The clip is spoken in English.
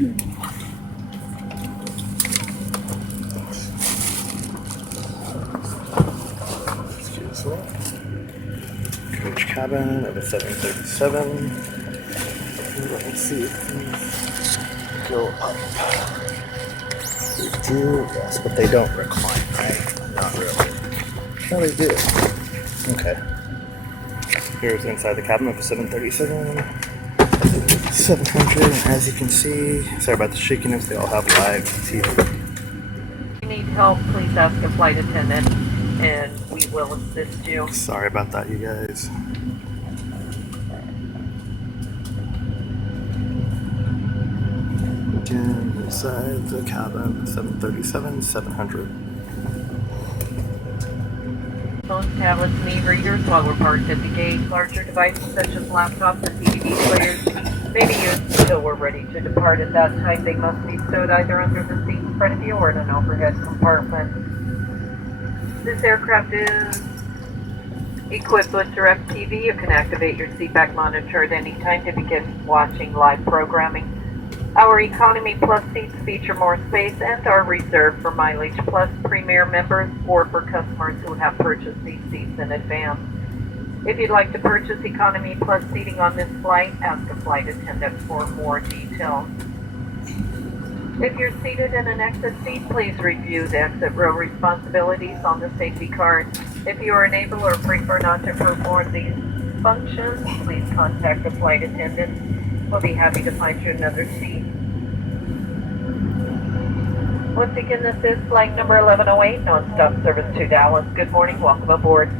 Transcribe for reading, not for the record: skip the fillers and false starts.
Excuse me. Coach cabin of a 737. Let's see if these go up. They do, yes, but they don't recline, right? Not really. No, they do. Okay. Here's inside the cabin of a 737. 700, and as you can see, sorry about the shakiness, they all have live TV. If you need help, please ask a flight attendant and we will assist you. Sorry about that, you guys. Again, inside the cabin, 737, 700. Phones, tablets, and e-readers while we're parked at the gate. Larger devices such as laptops and DVD players may be used until we're ready to depart. At that time, they must be stowed either under the seat in front of you or in an overhead compartment. This aircraft is equipped with direct TV. You can activate your seatback monitor at any time to begin watching live programming. Our Economy Plus seats feature more space and are reserved for Mileage Plus Premier members or for customers who have purchased these seats in advance. If you'd like to purchase Economy Plus seating on this flight, ask a flight attendant for more details. If you're seated in an exit seat, please review the exit row responsibilities on the safety card. If you are unable or prefer not to perform these functions, please contact the flight attendant. We'll be happy to find you another seat. Once again, this is flight number 1108, non-stop service to Dallas. Good morning, welcome aboard.